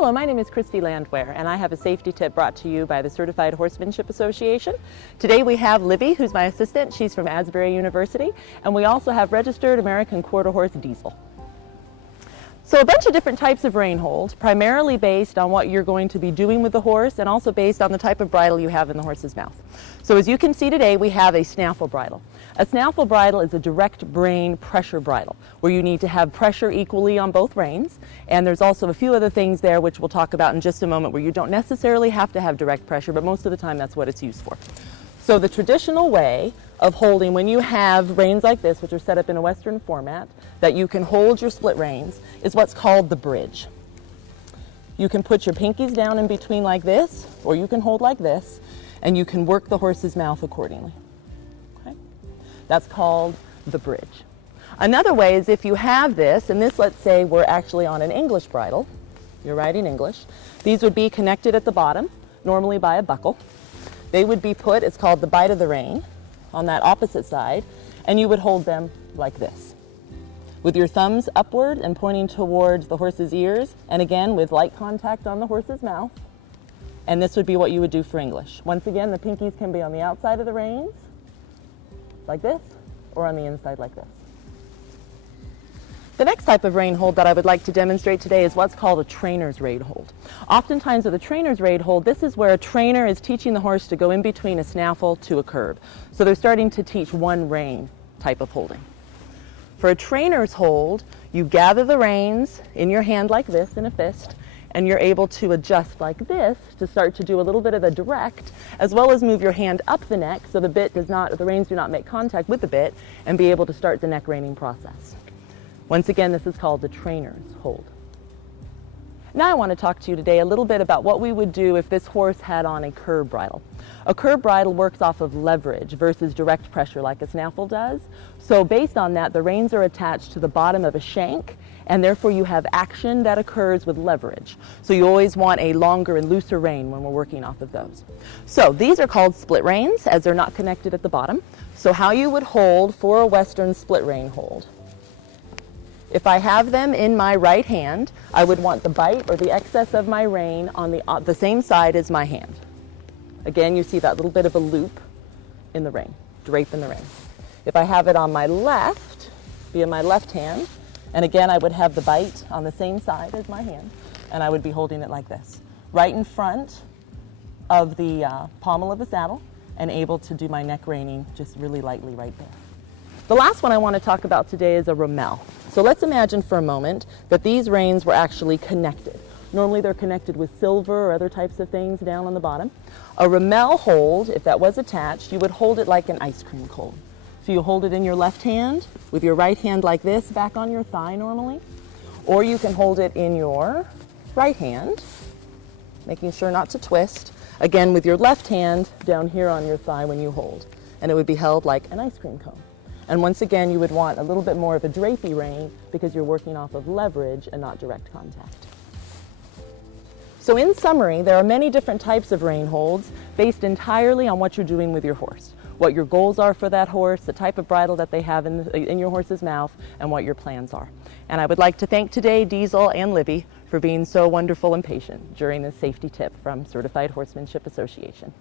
Hello, my name is Christy Landwehr, and I have a safety tip brought to you by the Certified Horsemanship Association. Today we have Libby, who's my assistant. She's from Asbury University, and we also have registered American quarter horse Diesel. So a bunch of different types of rein hold, primarily based on what you're going to be doing with the horse and also based on the type of bridle you have in the horse's mouth. So as you can see today, we have a snaffle bridle. A snaffle bridle is a direct brain pressure bridle where you need to have pressure equally on both reins, and there's also a few other things there which we'll talk about in just a moment where you don't necessarily have to have direct pressure, but most of the time that's what it's used for. So the traditional way of holding when you have reins like this, which are set up in a Western format, that you can hold your split reins, is what's called the bridge. You can put your pinkies down in between like this, or you can hold like this, and you can work the horse's mouth accordingly. Okay? That's called the bridge. Another way is if you have this, and this, let's say we're actually on an English bridle, you're riding English, these would be connected at the bottom, normally by a buckle. They would be put, it's called the bite of the rein, on that opposite side, and you would hold them like this, with your thumbs upward and pointing towards the horse's ears, and again with light contact on the horse's mouth. And this would be what you would do for English. Once again, the pinkies can be on the outside of the reins, like this, or on the inside like this. The next type of rein hold that I would like to demonstrate today is what's called a trainer's rein hold. Oftentimes with a trainer's rein hold, this is where a trainer is teaching the horse to go in between a snaffle to a curb. So they're starting to teach one rein type of holding. For a trainer's hold, you gather the reins in your hand like this in a fist, and you're able to adjust like this to start to do a little bit of a direct, as well as move your hand up the neck so the reins do not make contact with the bit, and be able to start the neck reining process. Once again, this is called the trainer's hold. Now I want to talk to you today a little bit about what we would do if this horse had on a curb bridle. A curb bridle works off of leverage versus direct pressure like a snaffle does. So based on that, the reins are attached to the bottom of a shank, and therefore you have action that occurs with leverage. So you always want a longer and looser rein when we're working off of those. So these are called split reins as they're not connected at the bottom. So how you would hold for a Western split rein hold. If I have them in my right hand, I would want the bite or the excess of my rein on the same side as my hand. Again, you see that little bit of a loop in the rein, drape in the rein. If I have it on my left, be in my left hand, and again I would have the bite on the same side as my hand, and I would be holding it like this, right in front of the pommel of the saddle, and able to do my neck reining just really lightly right there. The last one I want to talk about today is a Rimmel. So let's imagine for a moment that these reins were actually connected. Normally they're connected with silver or other types of things down on the bottom. A Rimmel hold, if that was attached, you would hold it like an ice cream cone. So you hold it in your left hand with your right hand like this back on your thigh normally, or you can hold it in your right hand, making sure not to twist, again with your left hand down here on your thigh when you hold, and it would be held like an ice cream cone. And once again, you would want a little bit more of a drapey rein because you're working off of leverage and not direct contact. So in summary, there are many different types of rein holds based entirely on what you're doing with your horse, what your goals are for that horse, the type of bridle that they have in your horse's mouth, and what your plans are. And I would like to thank today Diesel and Libby for being so wonderful and patient during this safety tip from Certified Horsemanship Association.